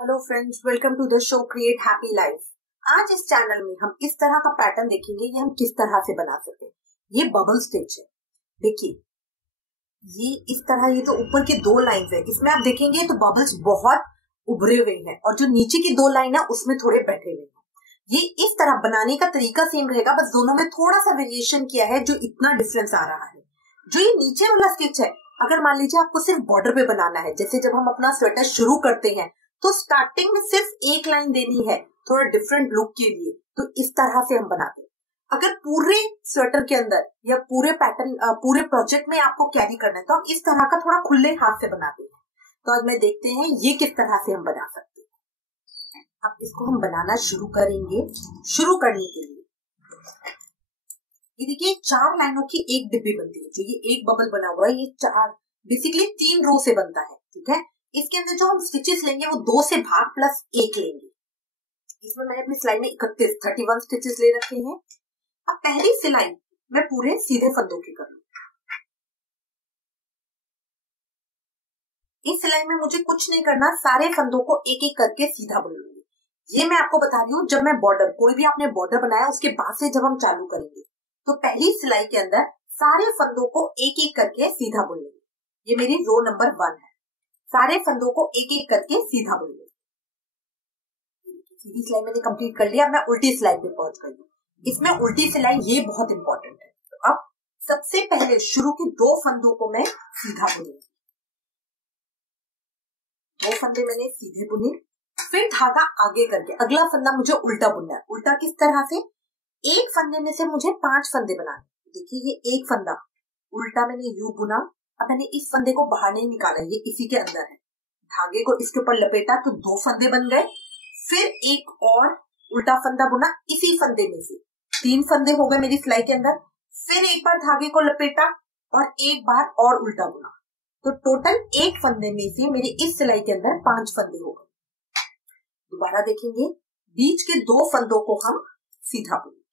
Hello friends, welcome to the show create happy life. आज इस channel में हम इस तरह का पैटर्न देखेंगे, ये हम किस तरह से बना सकते हैं। ये बबल स्टिच है। देखिए, ये इस तरह, ये जो ऊपर की दो लाइंस है, इसमें आप देखेंगे तो बबल्स बहुत उभरे हुए हैं और जो नीचे की दो लाइन है उसमें थोड़े बैठे हुए हैं। ये इस तरह बनाने का तरीका सेम रहेगा, बस दोनों में थोड़ा सा वेरिएशन किया है, जो इतना डिफरेंस आ रहा है। जो ये नीचे वाला स्टिच है, अगर मान लीजिए आपको सिर्फ बॉर्डर पे बनाना है, जैसे जब हम अपना स्वेटर शुरू करते हैं तो स्टार्टिंग में सिर्फ एक लाइन देनी है थोड़ा डिफरेंट लुक के लिए, तो इस तरह से हम बनाते हैं। अगर पूरे स्वेटर के अंदर या पूरे पैटर्न पूरे प्रोजेक्ट में आपको कैरी करना है तो हम इस तरह का थोड़ा खुले हाथ से बनाते हैं। तो आज मैं देखते हैं ये किस तरह से हम बना सकते हैं। अब इसको हम बनाना शुरू करेंगे। शुरू करने के लिए ये देखिए, 4 लाइनों की एक डिब्बी बनती है। जो ये एक बबल बना हुआ है, ये 4 बेसिकली 3 रो से बनता है। ठीक है, इसके अंदर जो हम स्टिचेस लेंगे वो 2 से भाग प्लस 1 लेंगे। इसमें मैंने अपनी सिलाई में 31 स्टिचेस ले रखे हैं। अब पहली सिलाई मैं पूरे सीधे फंदों की कर लूंगी। इस सिलाई में मुझे कुछ नहीं करना, सारे फंदों को एक एक करके सीधा बुन लूंगी। ये मैं आपको बता रही हूँ, जब मैं बॉर्डर, कोई भी आपने बॉर्डर बनाया उसके बाद से जब हम चालू करेंगे तो पहली सिलाई के अंदर सारे फंदों को एक एक करके सीधा बुन लेंगे। ये मेरी रो नंबर 1 है। सारे फंदों को एक एक करके सीधा बुन लेंगे। सीधी सिलाई मैंने कंप्लीट कर लिया। मैं उल्टी सिलाई पे पहुंच गई हूँ। इसमें उल्टी सिलाई ये बहुत इंपॉर्टेंट है। तो अब सबसे पहले शुरू के 2 फंदों को मैं सीधा बुनूंगी। 2 फंदे मैंने सीधे बुने, फिर धागा आगे करके अगला फंदा मुझे उल्टा बुनना है। उल्टा किस तरह से? एक फंदे में से मुझे 5 फंदे बनाने। देखिए, ये एक फंदा उल्टा मैंने यूं बुना। अब मैंने इस फंदे को बाहर नहीं निकाला, ये इसी के अंदर है। धागे को इसके ऊपर लपेटा तो 2 फंदे बन गए। फिर एक और उल्टा फंदा बुना इसी फंदे में से, 3 फंदे हो गए मेरी सिलाई के अंदर। फिर एक बार धागे को लपेटा और एक बार और उल्टा बुना, तो टोटल एक फंदे में से मेरी इस सिलाई के अंदर 5 फंदे हो गए। दोबारा देखेंगे, बीच के 2 फंदों को हम सीधा बुनेंगे।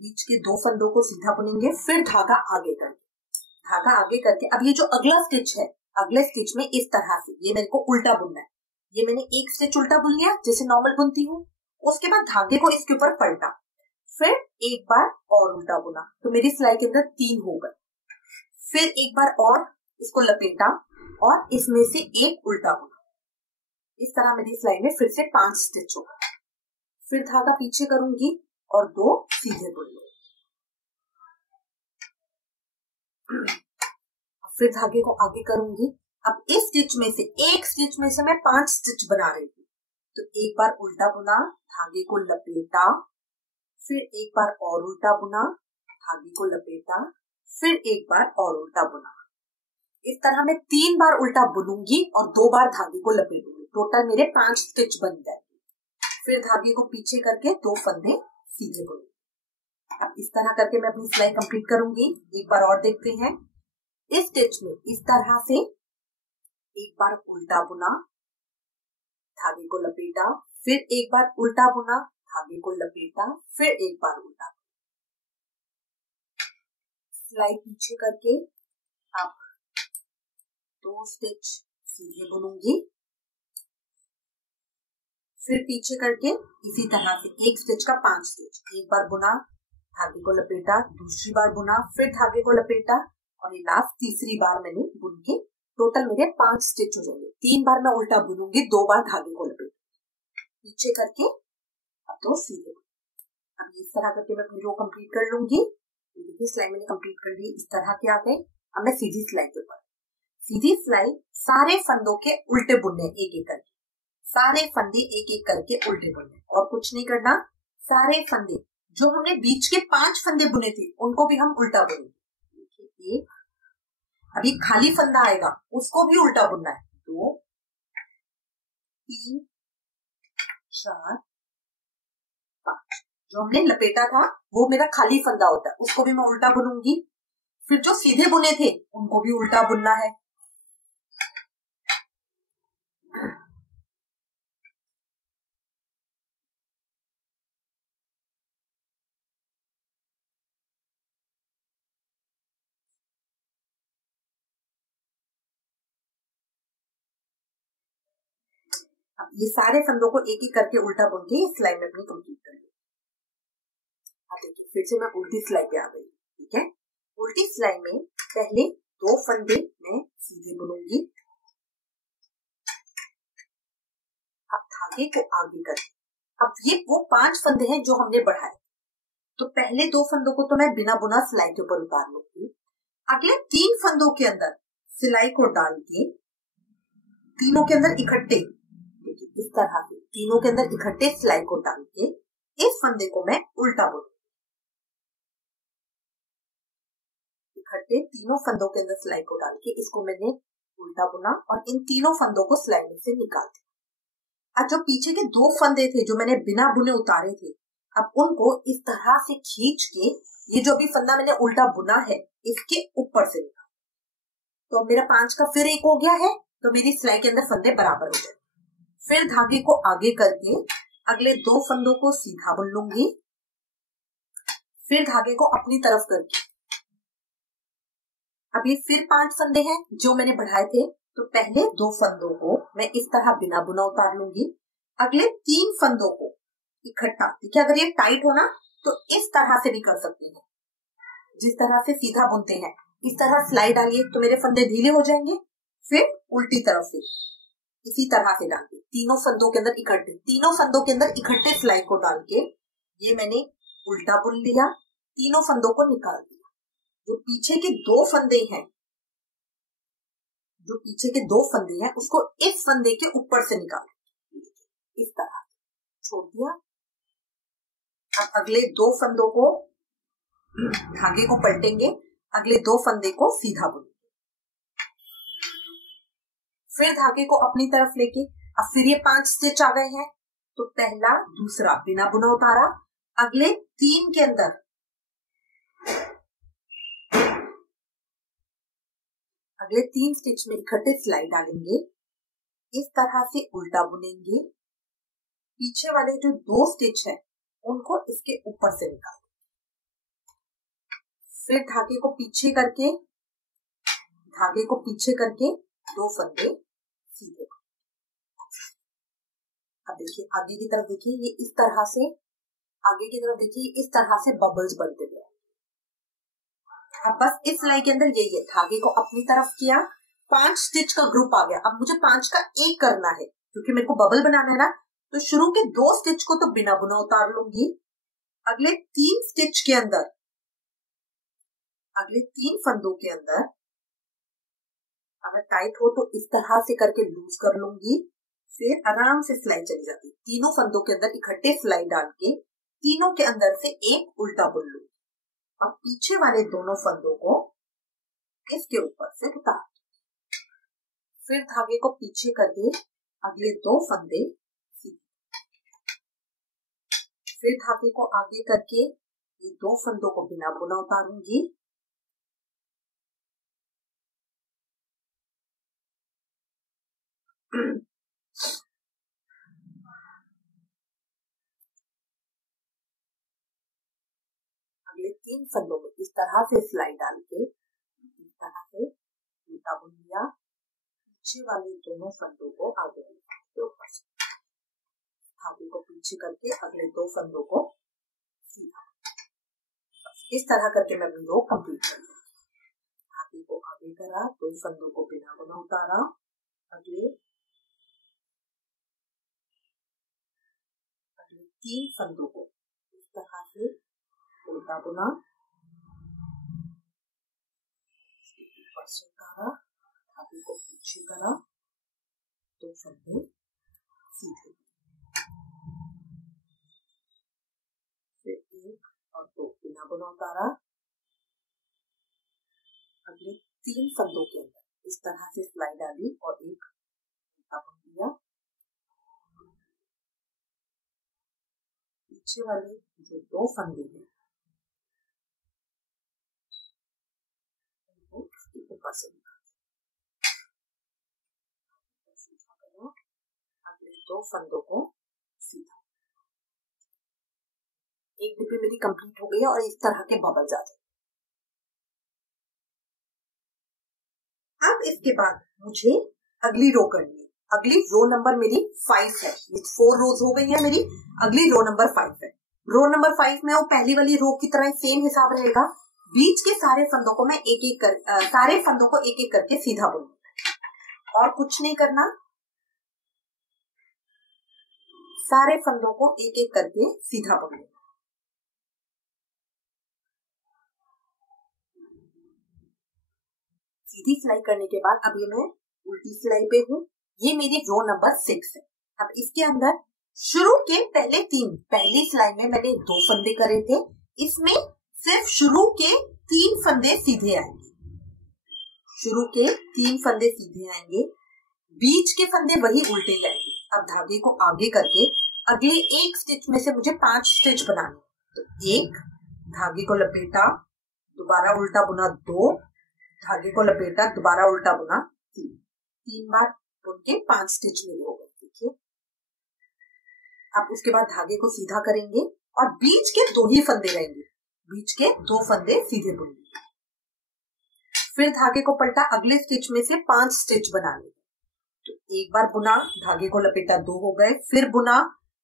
बीच के 2 फंदों को सीधा बुनेंगे, फिर धागा आगे करके, धागा आगे करके अब ये जो अगला स्टिच है, अगले स्टिच में इस तरह से ये मेरे को उल्टा बुनना है। ये मैंने एक स्टिच उल्टा बुन लिया जैसे नॉर्मल बुनती हूँ। उसके बाद धागे को इसके ऊपर पलटा, फिर एक बार और उल्टा बुना, तो मेरी सिलाई के अंदर 3 हो गए। फिर एक बार और इसको लपेटा और इसमें से एक उल्टा बुना। इस तरह मेरी सिलाई में फिर से 5 स्टिच हो गए। फिर धागा पीछे करूंगी और 2 सीधे बुन लूंगी। फिर धागे को आगे करूंगी। अब इस स्टिच में से, एक स्टिच में से मैं 5 स्टिच बना रही थी, तो एक बार उल्टा बुना, धागे को लपेटा, फिर एक बार और उल्टा बुना, धागे को लपेटा, फिर एक बार और उल्टा बुना। इस तरह मैं 3 बार उल्टा बुनूंगी और 2 बार धागे को लपेटूंगी। टोटल मेरे 5 स्टिच बन जाएंगे। फिर धागे को पीछे करके 2 फंदे सीधे बुनूंगी। अब इस तरह करके मैं अपनी सिलाई कंप्लीट करूंगी। एक बार और देखते हैं। इस स्टिच में इस तरह से एक बार उल्टा बुना, धागे को लपेटा, फिर एक बार उल्टा बुना, धागे को लपेटा, फिर एक बार उल्टा बुना। सिलाई पीछे करके अब 2 स्टिच सीधे बुनूंगी, फिर पीछे करके इसी तरह से एक स्टिच का 5 स्टिच। एक बार बुना, धागे को लपेटा, दूसरी बार बुना, फिर धागे को लपेटा और ये लास्ट तीसरी बार मैंने बुन के टोटल मेरे 5 स्टिच हो जाएंगे। 3 बार मैं उल्टा बुनूंगी, 2 बार धागे को लपेटूंगी, पीछे करके अब 2 सीधे। अब इस तरह करके मैं अपनी रो कंप्लीट कर लूंगी। देखिए, सिलाई मैंने कंप्लीट कर ली। इस तरह के आ गए। अब मैं सीधी सिलाई के ऊपर, सीधी सिलाई सारे फंदों के उल्टे बुनने, एक एक करके सारे फंदे एक एक करके उल्टे बुनने, और कुछ नहीं करना। सारे फंदे जो हमने बीच के 5 फंदे बुने थे उनको भी हम उल्टा बुनेंगे। देखिए, एक अभी खाली फंदा आएगा उसको भी उल्टा बुनना है। 2 3 4 5। जो हमने लपेटा था वो मेरा खाली फंदा होता है, उसको भी मैं उल्टा बुनूंगी। फिर जो सीधे बुने थे उनको भी उल्टा बुनना है। अब ये सारे फंदों को एक एक करके उल्टा बुन के सिलाई में अपनी कंप्लीट कर ली। अब देखिए फिर से मैं उल्टी सिलाई पे आ गई। ठीक है, उल्टी सिलाई में पहले 2 फंदे मैं सीधे बुनूंगी। अब धागे को आगे कर, अब ये वो 5 फंदे हैं जो हमने बढ़ाए, तो पहले 2 फंदों को तो मैं बिना बुना सिलाई के ऊपर उतार लूंगी। अगले 3 फंदों के अंदर सिलाई को डाल के तीनों के अंदर इकट्ठे, देखिए इस तरह से तीनों के अंदर इकट्ठे सिलाई को डाल के इस फंदे को मैं उल्टा बुनूंगी। इकट्ठे तीनों फंदों के अंदर सिलाई को डाल के इसको मैंने उल्टा बुना और इन तीनों फंदों को सिलाई में से निकाल दिया। अब जो पीछे के 2 फंदे थे जो मैंने बिना बुने उतारे थे, अब उनको इस तरह से खींच के ये जो भी फंदा मैंने उल्टा बुना है इसके ऊपर से निकाल, तो मेरा 5 का फिर 1 हो गया है, तो मेरी सिलाई के अंदर फंदे बराबर हो गए। फिर धागे को आगे करके अगले 2 फंदों को सीधा बुन लूंगी। फिर धागे को अपनी तरफ करके, अब ये फिर 5 फंदे हैं जो मैंने बढ़ाए थे, तो पहले 2 फंदों को मैं इस तरह बिना बुना उतार लूंगी। अगले 3 फंदों को इकट्ठा, देखिए अगर ये टाइट हो ना तो इस तरह से भी कर सकते हैं, जिस तरह से सीधा बुनते हैं इस तरह सिलाई डालिए तो मेरे फंदे ढीले हो जाएंगे। फिर उल्टी तरफ से इसी तरह से डाल के तीनों फंदों के अंदर इकट्ठे, तीनों फंदों के अंदर इकट्ठे सिलाई को डाल के ये मैंने उल्टा बुन लिया, तीनों फंदों को निकाल दिया। जो पीछे के 2 फंदे हैं, जो पीछे के 2 फंदे हैं उसको इस फंदे के ऊपर से निकाल, इस तरह छोड़ दिया। अब अगले 2 फंदों को धागे को पलटेंगे, अगले 2 फंदे को सीधा बुनेंगे। फिर धागे को अपनी तरफ लेके अब फिर ये 5 स्टिच आ गए हैं, तो पहला दूसरा बिना बुना उतारा, अगले 3 के अंदर अगले 3 स्टिच में इकट्ठे सिलाई डालेंगे, इस तरह से उल्टा बुनेंगे। पीछे वाले जो 2 स्टिच है उनको इसके ऊपर से निकाल, फिर धागे को पीछे करके 2 फंदे सीधे। अब देखिए आगे की तरफ, देखिए ये इस तरह से आगे की तरफ, देखिए इस तरह से बबल्स बनते गए। अब बस इस सिलाई के अंदर यही है, धागे को अपनी तरफ किया, 5 स्टिच का ग्रुप आ गया। अब मुझे 5 का 1 करना है क्योंकि मेरे को बबल बनाना है ना, तो शुरू के 2 स्टिच को तो बिना बुना उतार लूंगी। अगले 3 स्टिच के अंदर, अगले 3 फंदों के अंदर अगर टाइट हो तो इस तरह से करके लूज कर लूंगी, फिर आराम से सिलाई चली जाती। तीनों फंदों के अंदर इकट्ठे सिलाई डाल के तीनों के अंदर से एक उल्टा बुन लूंगी। अब पीछे वाले दोनों फंदों को इसके ऊपर से उतार, फिर धागे को पीछे करके अगले 2 फंदे, फिर धागे को आगे करके ये 2 फंदों को बिना बुना उतारूंगी। अगले 3 फंदों में इस तरह से सिलाई डाल के इस तरह से उल्टा बुन लिया। पीछे वाले दोनों फंदों को आगे के ऊपर से, धागे को पीछे करके अगले 2 फंदों को सीधा। इस तरह करके मैं अपनी रो कंप्लीट कर ली। धागे को आगे करा, 2 फंदों को बिना बुना उतारा, अगले 3 फंदों को इस तरह से उल्टा बुना, ऊपर से उतारा, धागे को पीछे करा, 2 फंदे सीधे, फिर 1 और 2 बिना बुना उतारा। अगले 3 फंदों के अंदर इस तरह से सिलाई डाली और एक उल्टा बुन दिया। पीछे वाले जो 2 फंदे हैं उनको ऊपर से सीधा करो, अगले 2 फंदों को सीधा। एक डिब्बी मेरी कंप्लीट हो गई और इस तरह के बबल्स आ जाए। अब इसके बाद मुझे अगली रो करनी है। अगली रो नंबर मेरी 5 है। ये 4 रोज हो गई है मेरी, अगली रो नंबर 5 है। रो नंबर 5 में वो पहली वाली रो की तरह सेम हिसाब रहेगा। बीच के सारे फंदों को मैं सारे फंदों को एक एक करके सीधा बुनूंगा और कुछ नहीं करना। सारे फंदों को एक एक करके सीधा बुनूंगा। सीधी सिलाई करने के बाद अभी मैं उल्टी सिलाई पे हूँ। ये मेरी रो नंबर 6 है। अब इसके अंदर शुरू के पहली सिलाई में मैंने 2 फंदे करे थे, इसमें सिर्फ शुरू के 3 फंदे सीधे आएंगे। शुरू के 3 फंदे सीधे आएंगे, बीच के फंदे वही उल्टे जाएंगे। अब धागे को आगे करके अगले एक स्टिच में से मुझे 5 स्टिच बनाने। तो 1, धागे को लपेटा, दोबारा उल्टा बुना 2, धागे को लपेटा, दोबारा उल्टा बुना 3 बार बुन के 5 स्टिच मेरे हो गए। देखिए, अब उसके बाद धागे को सीधा करेंगे और बीच के 2 ही फंदे रहेंगे, बीच के 2 फंदे सीधे बुनेंगे। फिर धागे को पलटा, अगले स्टिच में से 5 स्टिच बना लेंगे। तो एक बार बुना, धागे को लपेटा, 2 हो गए, फिर बुना,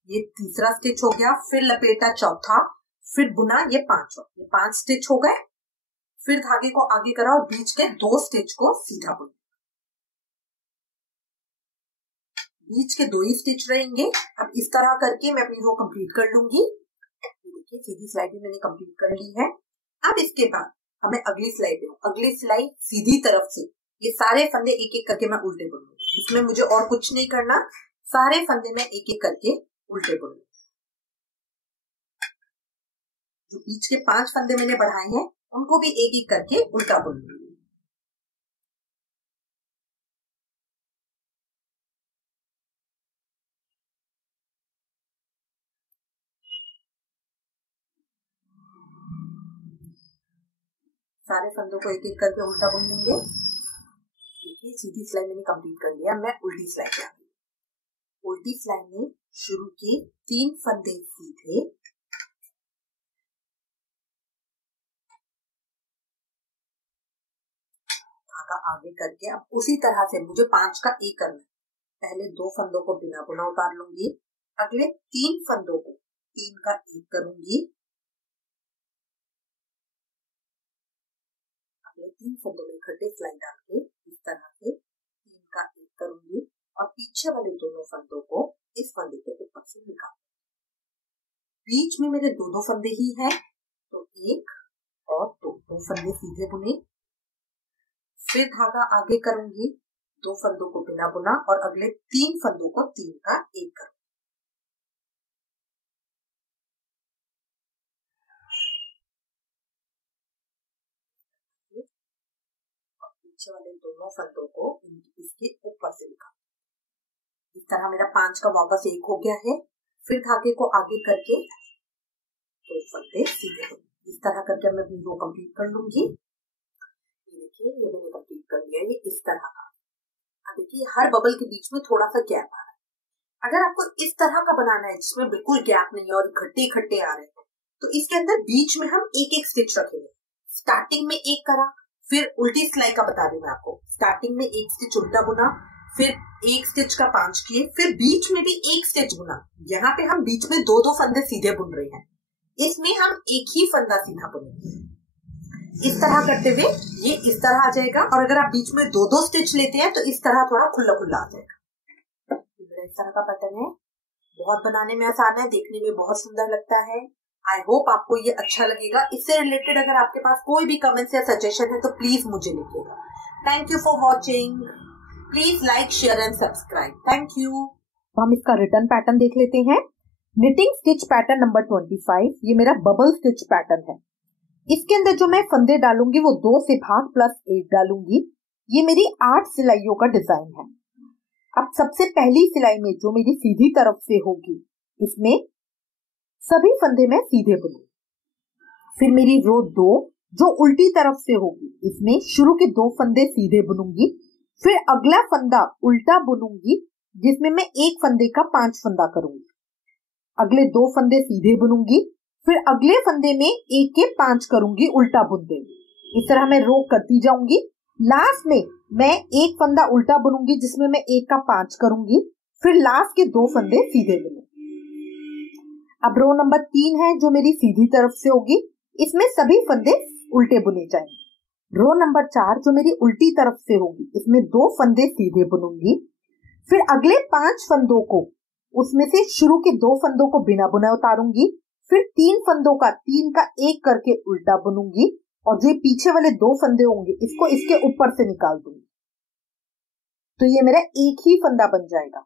ये तीसरा स्टिच हो गया, फिर लपेटा चौथा, फिर बुना, ये 5 स्टिच हो गए। फिर धागे को आगे करा और बीच के 2 स्टिच को सीधा बुना, बीच के 2 ही स्टिच रहेंगे। अब इस तरह करके मैं अपनी रो कंप्लीट कर लूंगी। देखिए, सीधी सिलाई भी मैंने कंप्लीट कर ली है। अब इसके बाद हमें अगली सिलाई पे, अगली सिलाई सीधी तरफ से ये सारे फंदे एक एक करके मैं उल्टे बुनूंगी। इसमें मुझे और कुछ नहीं करना, सारे फंदे में एक एक करके उल्टे बुनूंगी। जो बीच के 5 फंदे मैंने बढ़ाए हैं उनको भी एक एक करके उल्टा बुनूंगी। सारे फंदों को एक एक करके उल्टा बुन लेंगे। देखिए, सीधी सिलाई मैंने कंप्लीट कर लिया। मैं उल्टी सिलाई पे आ गई। उल्टी सिलाई में शुरू के 3 फंदे सीधे, धागा आगे करके अब उसी तरह से मुझे 5 का एक करना है। पहले 2 फंदों को बिना बुना उतार लूंगी, अगले 3 फंदों को 3 का एक करूंगी, अगले 3 फंदों में इकट्ठे सिलाई डाल के इस तरह से 3 का एक करूंगी और पीछे वाले दोनों फंदों को इस फंदे के ऊपर से निकाल। बीच में मेरे 2 फंदे ही हैं, तो 1 और 2 फंदे सीधे बुने, फिर धागा आगे करूंगी, 2 फंदों को बिना बुना और अगले 3 फंदों को 3 का एक करूंगी। और पीछे वाले दोनों फंदों को इसके ऊपर से निकाल। इस तरह मेरा 5 का वापस एक हो गया है। फिर धागे को आगे करके 2 फंदे सीधे बुने। इस तरह करके मैं अपनी रो कंप्लीट कर लूंगी। ये देखिए, ये मैंने कंप्लीट कर लिया। ये इस तरह का। अब देखिए, हर बबल के बीच में थोड़ा सा गैप आ रहा है। अगर आपको इस तरह का बनाना है जिसमें बिल्कुल गैप नहीं है और इकट्ठे इकट्ठे आ रहे हैं, तो इसके अंदर बीच में हम एक एक स्टिच रखेंगे। स्टार्टिंग में एक करा, फिर उल्टी सिलाई का बता रही हूँ मैं आपको। स्टार्टिंग में एक स्टिच उल्टा बुना, फिर एक स्टिच का 5 किए, फिर बीच में भी एक स्टिच बुना। यहाँ पे हम बीच में 2 फंदे सीधे बुन रहे हैं, इसमें हम एक ही फंदा सीधा बुनेंगे। इस तरह करते हुए ये इस तरह आ जाएगा। और अगर आप बीच में 2 स्टिच लेते हैं तो इस तरह थोड़ा खुला खुला आ जाएगा। इस तरह का पैटर्न है, बहुत बनाने में आसान है, देखने में बहुत सुंदर लगता है। आई होप आपको ये अच्छा लगेगा। इससे रिलेटेड अगर आपके पास कोई भी कमेंट्स या सजेशन है तो प्लीज मुझे लिखिएगा। Thank you for watching. Please like, share and subscribe. Thank you. हम इसका रिटर्न पैटर्न देख लेते हैं। Knitting stitch pattern number 25। ये मेरा बबल स्टिच पैटर्न है। इसके अंदर जो मैं फंदे डालूंगी वो 2 से भाग प्लस 1 डालूंगी। ये मेरी 8 सिलाइयों का डिजाइन है। अब सबसे पहली सिलाई में जो मेरी सीधी तरफ से होगी, इसमें सभी फंदे मैं सीधे बुनूंगी। फिर मेरी रो 2 जो उल्टी तरफ से होगी, इसमें शुरू के 2 फंदे सीधे बुनूंगी, फिर अगला फंदा उल्टा बुनूंगी जिसमें मैं एक फंदे का 5 फंदा करूंगी। अगले 2 फंदे सीधे बुनूंगी, फिर अगले फंदे में एक के 5 करूंगी उल्टा बुनते हुए। इस तरह मैं रो करती जाऊंगी। लास्ट में मैं एक फंदा उल्टा बुनूंगी जिसमें मैं 1 का 5 करूंगी, फिर लास्ट के 2 फंदे सीधे बुनूंगी। अब रो नंबर 3 है जो मेरी सीधी तरफ से होगी, इसमें सभी फंदे उल्टे बुने जाएंगे। रो नंबर 4 जो मेरी उल्टी तरफ से होगी, इसमें 2 फंदे सीधे बुनूंगी, फिर अगले 5 फंदों को उसमें से शुरू के 2 फंदों को बिना बुना उतारूंगी, फिर 3 फंदों का 3 का 1 करके उल्टा बुनूंगी और जो पीछे वाले 2 फंदे होंगे इसको इसके ऊपर से निकाल दूंगी। तो ये मेरा एक ही फंदा बन जाएगा।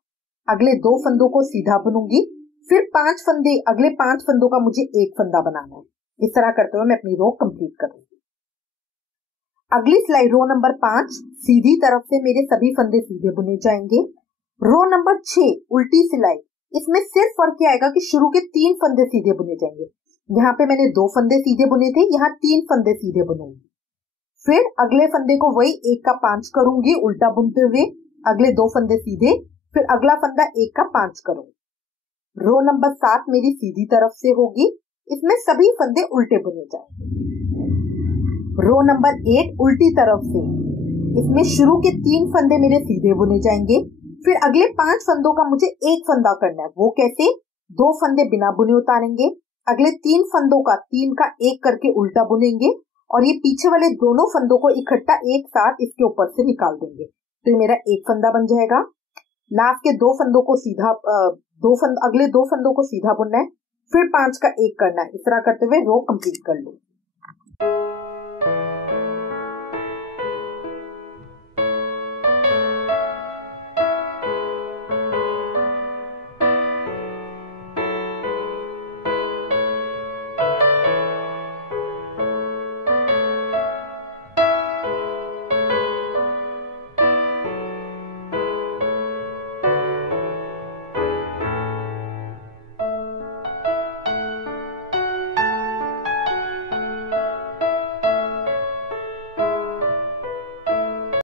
अगले 2 फंदों को सीधा बुनूंगी, फिर 5 फंदे, अगले 5 फंदों का मुझे एक फंदा बनाना है। इस तरह करते हुए मैं अपनी रो कंप्लीट करूंगी। अगली सिलाई रो नंबर 5 सीधी तरफ से मेरे सभी फंदे सीधे बुने जाएंगे। रो नंबर 6 उल्टी सिलाई, इसमें सिर्फ फर्क क्या आएगा कि शुरू के 3 फंदे सीधे बुने जाएंगे। यहाँ पे मैंने 2 फंदे सीधे बुने थे, यहाँ 3 फंदे सीधे बुनूंगी। फिर अगले फंदे को वही 1 का 5 करूंगी उल्टा बुनते हुए, अगले 2 फंदे सीधे, फिर अगला फंदा 1 का 5 करूंगी। रो नंबर 7 मेरी सीधी तरफ से होगी, इसमें सभी फंदे उल्टे बुने जाएंगे। रो नंबर 8 उल्टी तरफ से, इसमें शुरू के 3 फंदे मेरे सीधे बुने जाएंगे, फिर अगले 5 फंदों का मुझे एक फंदा करना है। वो कैसे? 2 फंदे बिना बुने उतारेंगे, अगले 3 फंदों का 3 का 1 करके उल्टा बुनेंगे और ये पीछे वाले दोनों फंदों को इकट्ठा एक साथ इसके ऊपर से निकाल देंगे। तो ये मेरा एक फंदा बन जाएगा। लास्ट के 2 फंदों को सीधा अगले 2 फंदों को सीधा बुनना है, फिर 5 का 1 करना है। इस तरह करते हुए रो कंप्लीट कर लो।